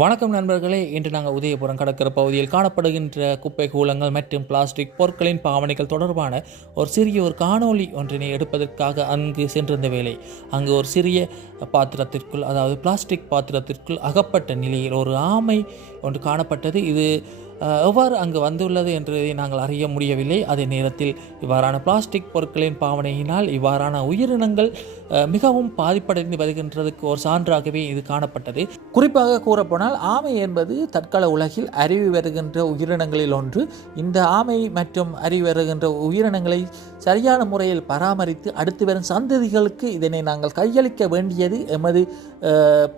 வணக்கம் நண்பர்களே. இன்று நாங்கள் உதயபுரம் கடற்கரை பகுதியில் காணப்படுகின்ற குப்பை கூலங்கள் மற்றும் பிளாஸ்டிக் பொருட்களின் பாவனைகள் தொடர்பான ஒரு சிறிய காணொளி ஒன்றினை எடுப்பதற்காக அங்கு சென்றிருந்த வேளை அங்கு ஒரு சிறிய பாத்திரத்திற்குள், அதாவது பிளாஸ்டிக் பாத்திரத்திற்குள் அகப்பட்ட நிலையில் ஒரு ஆமை ஒன்று காணப்பட்டது. இது எவ்வாறு அங்கு வந்துள்ளது என்றதை நாங்கள் அறிய முடியவில்லை. அதே நேரத்தில் இவ்வாறான பிளாஸ்டிக் பொருட்களின் பாவனையினால் இவ்வாறான உயிரினங்கள் மிகவும் பாதிப்படைந்து வருகின்றதுக்கு ஒரு சான்றாகவே இது காணப்பட்டது. குறிப்பாக கூறப்போனால் ஆமை என்பது தற்கால உலகில் அறிவி வருகின்ற உயிரினங்களில் ஒன்று. இந்த ஆமை மற்றும் அறிவி வருகின்ற உயிரினங்களை சரியான முறையில் பராமரித்து அடுத்து வரும் சந்ததிகளுக்கு இதனை நாங்கள் கையளிக்க வேண்டியது எமது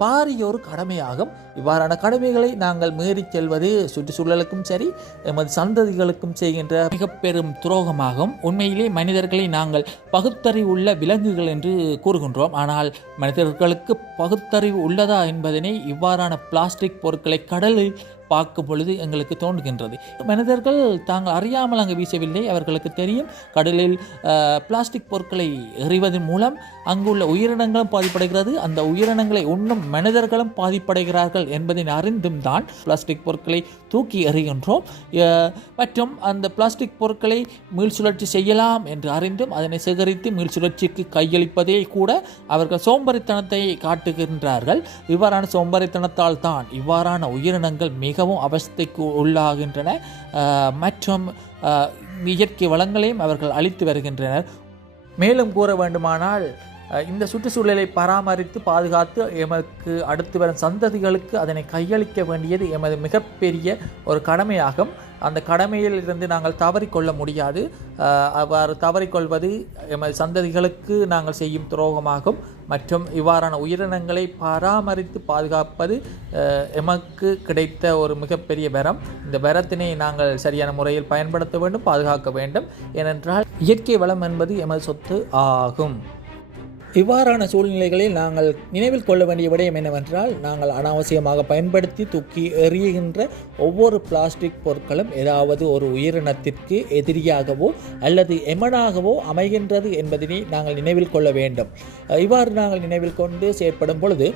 பாரியொரு கடமையாகும். இவ்வாறான கடமைகளை நாங்கள் மீறி செல்வது சுற்றுச்சூழலுக்கும் சரி எமது சந்ததிகளுக்கும் செய்கின்ற மிக பெரும் துரோகமாகும். உண்மையிலே மனிதர்களை நாங்கள் பகுத்தறிவு உள்ள விலங்குகள் என்று கூறுகின்றோம். ஆனால் மனிதர்களுக்கு பகுத்தறிவு உள்ளதா என்பதனை இவ்வாறான பிளாஸ்டிக் பொருட்களை கடலில் பார்க்கும் பொழுது எங்களுக்கு தோன்றுகின்றது. மனிதர்கள் தாங்கள் அறியாமல் அங்கு வீசவில்லை. அவர்களுக்கு தெரியும் கடலில் பிளாஸ்டிக் பொருட்களை எறிவதன் மூலம் அங்குள்ள உயிரினங்களும் பாதிப்படைகிறது, அந்த உயிரினங்களை உண்ணும் மனிதர்களும் பாதிப்படைகிறார்கள் என்பதை அறிந்தும் தான் பிளாஸ்டிக் பொருட்களை தூக்கி எறிகின்றோம். மற்றும் அந்த பிளாஸ்டிக் பொருட்களை மீள்சுழற்சி செய்யலாம் என்று அறிந்தும் அதனை சேகரித்து மீள்சுழற்சிக்கு கையளிப்பதே கூட அவர்கள் சோம்பரித்தனத்தை காட்டுகின்றார்கள். இவ்வாறான சோம்பரித்தனத்தால் தான் இவ்வாறான உயிரினங்கள் மிகவும் அவஸ்தைக்கு உள்ளாகின்றன மற்றும் இயற்கை வளங்களையும் அவர்கள் அழித்து வருகின்றனர். மேலும் கூற வேண்டுமானால் இந்த சுற்றுச்சூழலை பராமரித்து பாதுகாத்து எமக்கு அடுத்து வரும் சந்ததிகளுக்கு அதனை கையளிக்க வேண்டியது எமது மிகப்பெரிய ஒரு கடமையாகும். அந்த கடமையில் இருந்து நாங்கள் தவறிக்கொள்ள முடியாது. அவ்வாறு தவறிக்கொள்வது எமது சந்ததிகளுக்கு நாங்கள் செய்யும் துரோகமாகும். மற்றும் இவ்வாறான உயிரினங்களை பராமரித்து பாதுகாப்பது எமக்கு கிடைத்த ஒரு மிகப்பெரிய வரம். இந்த வரத்தினை நாங்கள் சரியான முறையில் பயன்படுத்த வேண்டும், பாதுகாக்க வேண்டும். ஏனென்றால் இயற்கை வளம் என்பது எமது சொத்து ஆகும். இவ்வாறான சூழ்நிலைகளில் நாங்கள் நினைவில் கொள்ள வேண்டிய விடயம் என்னவென்றால், நாங்கள் அனாவசியமாக பயன்படுத்தி தூக்கி எறிகின்ற ஒவ்வொரு பிளாஸ்டிக் பொருட்களும் ஏதாவது ஒரு உயிரினத்திற்கு எதிரியாகவோ அல்லது எமனாகவோ அமைகின்றது என்பதனை நாங்கள் நினைவில் கொள்ள வேண்டும். இவ்வாறு நாங்கள் நினைவில் கொண்டு செயற்படும் பொழுது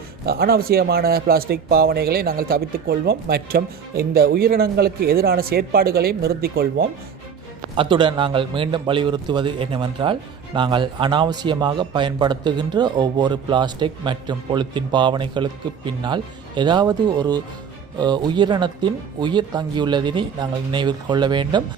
அனாவசியமான பிளாஸ்டிக் பாவனைகளை நாங்கள் தவிர்த்துக் கொள்வோம் மற்றும் இந்த உயிரினங்களுக்கு எதிரான செயற்பாடுகளையும் நிறுத்திக் கொள்வோம். அத்துடன் நாங்கள் மீண்டும் வலியுறுத்துவது என்னவென்றால், நாங்கள் அனாவசியமாக பயன்படுத்துகின்ற ஒவ்வொரு பிளாஸ்டிக் மற்றும் பொலித்தீன் பாவனைகளுக்கு பின்னால் ஏதாவது ஒரு உயிரினத்தின் உயிர் தங்கியுள்ளதினை நாங்கள் நினைவில் கொள்ள வேண்டும்.